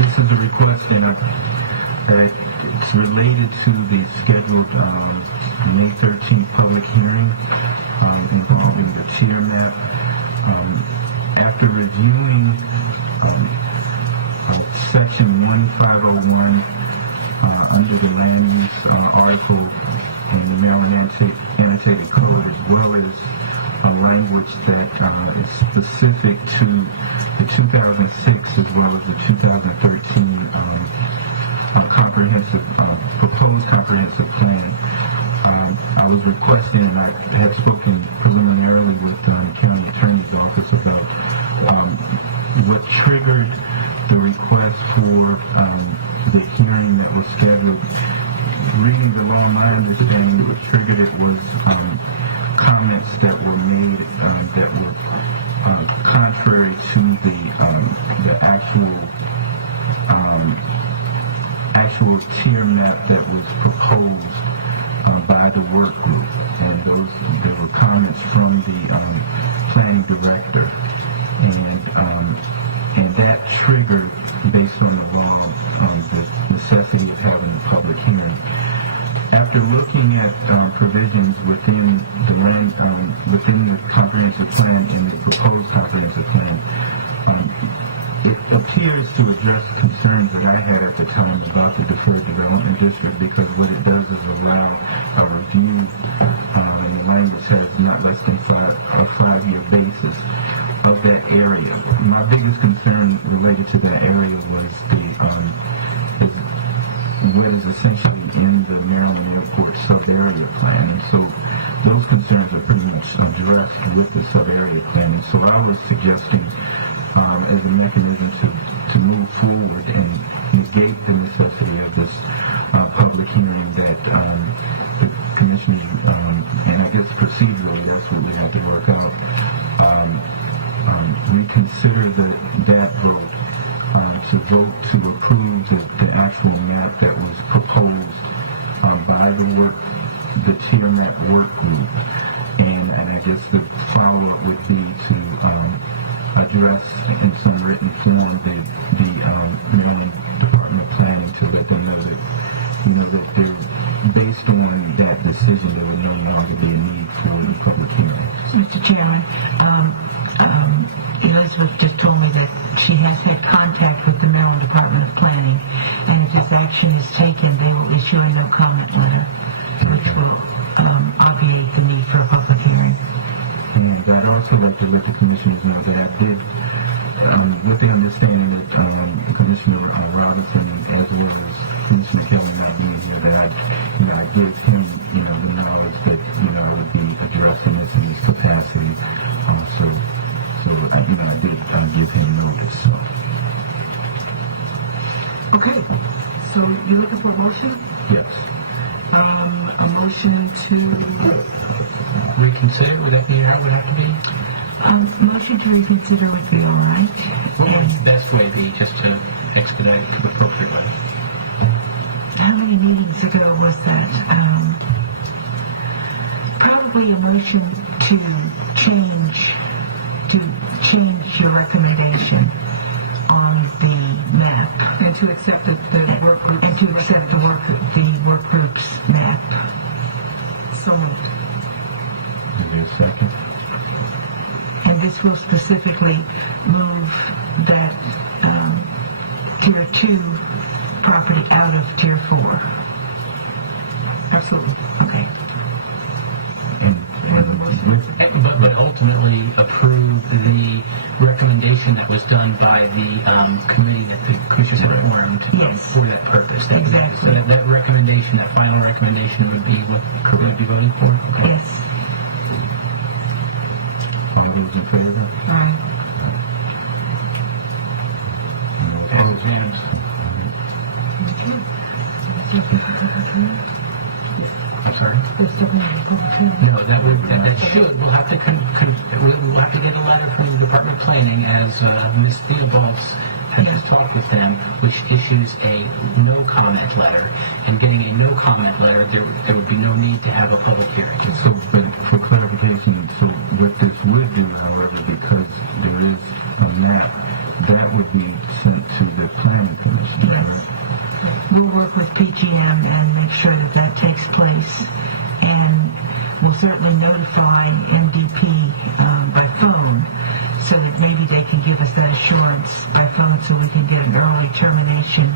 This is a request that it's related to the scheduled May 13th public hearing involving the tier map. After reviewing section 1501 under the land use article in the Maryland Annotated Code, as well as language that is specific to the 2006 as well as the 2013 proposed comprehensive plan. I was requesting, and I had spoken preliminarily with the county attorney's office about what triggered the request for the hearing that was scheduled. Reading the law, my understanding, what triggered it was comments that were made that were contrary to the actual tier map that was proposed by the work group, and there were comments from the planning director, and that triggered, based on the law, the necessity of having a public hearing. After looking at provisions within the comprehensive plan and the proposed comprehensive plan, it appears to address concerns that I had at the time about the deferred development district, because what it does is allow a review, and the language says not less than a 5-year basis of that area. My biggest concern related to that area was what is essentially in the Maryland Airport sub-area plan, and so those concerns are pretty much addressed with the sub-area plan. And so I was suggesting, as a mechanism to move forward and negate the necessity of this public hearing, that the commissioners, and I guess procedurally that's what we have to work out, reconsider that vote, to vote to approve the actual map that was proposed by the tier map work group, and I guess the follow-up would be to address in some written form the Maryland Department of Planning, to let them know that they're, based on that decision, there would no longer be a need for a public hearing. Mr. Chairman, Elizabeth just told me that she has had contact with the Maryland Department of Planning, and if this action is taken, they will issue a no comment letter, which will obviate the need for a public hearing. And I'd also like to let the commissioners know that I did, with the understanding that Commissioner Robinson, as well as Commissioner Kelly not being here, that I gave him, the knowledge that, I would be addressing this in his capacity. I did give him notice. So. Okay, so you're looking for a motion? Yes. A motion to reconsider, would that be how it would have to be? Motion to reconsider would be all right. What would the best way be, just to expedite it to the appropriate way? How many meetings ago was that? Probably a motion to change your recommendation on the map, and to accept the work group, and to accept the work group's map. So moved. Is there a second? And this will specifically move that Tier 2 property out of Tier 4. Absolutely. Okay. But ultimately approve the recommendation that was done by the committee that the commissioners had formed for that purpose. Exactly. So that recommendation, that final recommendation would be what we would be voting for? Okay. Yes. All those in favor? Right. As of hands. I'm sorry? No, that should. We'll have to we'll have to get a letter from the Department of Planning, as Ms. Theobald's has just talked with them, which issues a no comment letter. And getting a no comment letter, there would be no need to have a public hearing. So, but for clarification, so what this would do, however, because there is a map that would be sent to the planning commission, Yes. right? We'll work with PGM and make sure that that takes place. And we'll certainly notify MDP by phone so that maybe they can give us that assurance by phone so we can get an early termination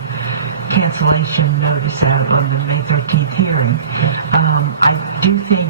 cancellation notice out on the May 13th hearing. I do think